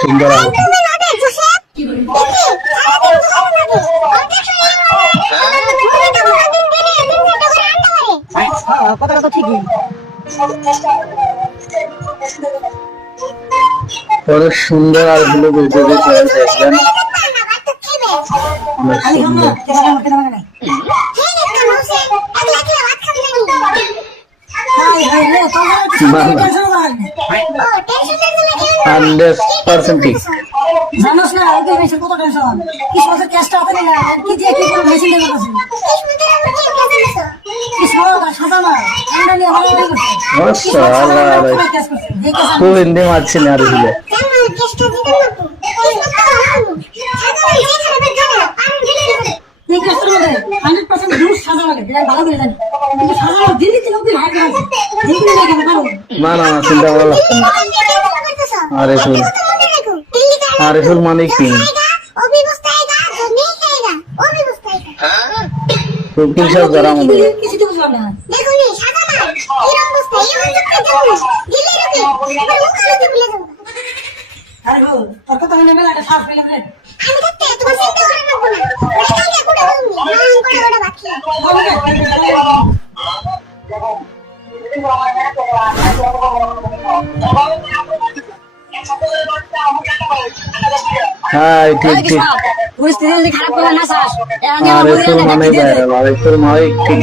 সুন্দর আলু। কথাটা তো ঠিকই। অনেক সুন্দর আলুগুলো বেজে দেখবেন। অনেক সুন্দর। জানোস না ওকে মেশিন কত টেনশন কি সমস্যা ক্যাশটা হাতে নিলা কি দিয়ে কি করে মেশিন দেবে কাছে কি সমস্যা সাদা না আমরা নিয়ে ভালো হয়ে গেছে খুব হিন্দি মারছি না আর দিলে এই কাজটার মধ্যে 100% জুস সাদা লাগে এটা ভালো করে জানি কিন্তু সাদা দিল্লি থেকে ওকে হাই করেছে দিল্লি থেকে পারো না না না চিন্তা করা লাগছে না। আরিফুল মানে কি উকিল সাহেব যারা আমাদের কিছু তো বুঝলাম না আরে গো তোর কথা মনে মেলা একটা সাপ পেলাম রে হ্যাঁ ঠিক ঠিক। পরিস্থিতি খারাপ করে না স্যার আরিফুল মানে ভাইরাল, আরিফুল মানে ঠিক।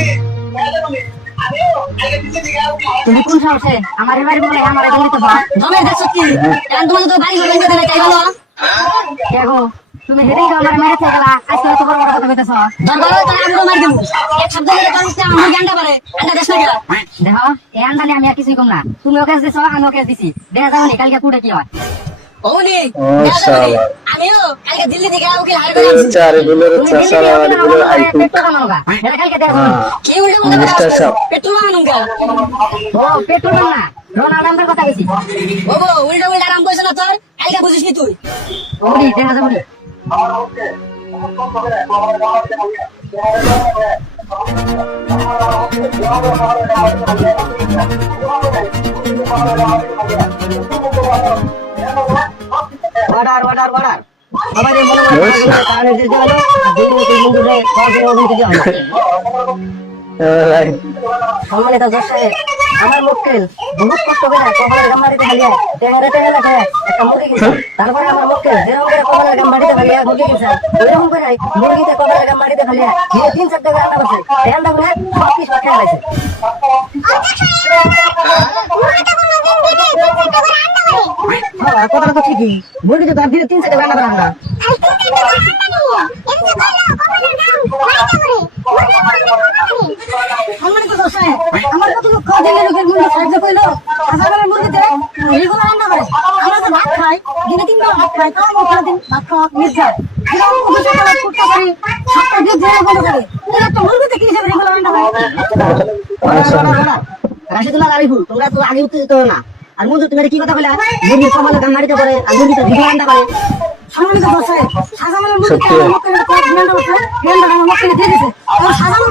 তুমি কোন সাহসে আমার বাড়ি বলে আমার এখানে তো ভাত জমে দেখছো কি এখন তোমাকে তো বাড়ি বলে দিতে চাই বলো দেখো তুমি হেরেই তো আমার মেরে থেকে আজকে তো বড় কথা কইতেছ দরকার তো আমি তো মার দেব এক শব্দ বলে পারছ না আমার গান্ডা পারে আন্ডা দেশ না গেলা দেখো এই আন্ডা নিয়ে আমি আর কিছুই কম না তুমি ওকে দিছো আমি ওকে দিছি দেখা যাবে নি কালকে কুড়ে কি হয় ওনি আমিও কালকে দিল্লি থেকে ওকে হার করে আনছি আরিফুলের চাচা আরিফুলের আইকু এটা কালকে দেখো কি উল্টো মনে মিস্টার সাহেব পেট্রোল আনুঙ্গা ও পেট্রোল না রোনাল্ডোর কথা কইছি ওগো উল্টো উল্টা নাম কইছ না তোর কালকে বুঝিস নি তুই ওরে দেখা যাবে নি অর্ডার অর্ডার অর্ডার আমাদের মনে মনে কারণে যে হলো দিল্লি থেকে মুম্বাই কাজে অভিযোগ হয় সম্মানিত দর্শক আমার মক্কেল বহুত কষ্ট করে কপালের গাম্বাড়িতে খালিয়া টেঙ্গারে টেঙ্গারে একটা মুরগি কিনছে তারপরে আমার মক্কেল যেরকম করে কপালের গাম্বাড়িতে খালিয়া মুরগি কিনছে ওইরকম করে মুরগিতে কপালের গাম্বাড়িতে খালিয়া দিয়ে 3-4 টাকা আন্ডা পাচ্ছে এই আন্ডা গুলো সব কিছু খেয়ে লাগছে কথাটা তো ঠিকই মুরগি তো তার দিনে 3-4 টাকা আন্ডা পারে না আমার কত লোক খাওয়া দিলে লোকের মুরগি সাহায্য করলো হাজারের মুরগিতে রেগুলার রান্না করে আমরা তো ভাত খাই দিনে 3 বার ভাত খাই তাও আমরা দিন ভাত খাওয়া মির্জা এরকম দুশো টাকা ফুটটা করি সপ্তাহ দিয়ে জেনে বন্ধ করে একটা মুরগিতে কি হিসেবে রেগুলার রান্না করে রাশিদুল্লাহ আরিফুল তোমরা তো আগে উত্তেজিত হো না আর মঞ্জুর তুমি কি কথা বলে মুরগির কপালে গান মারিতে পারে আর মুরগিতে রেগুলার রান্না করে সম্মানিত দর্শক সাজানোর মুরগিতে আমার মক্কেলের কয়েক মিনিট বসে দিয়ে দিয়েছে সাজানোর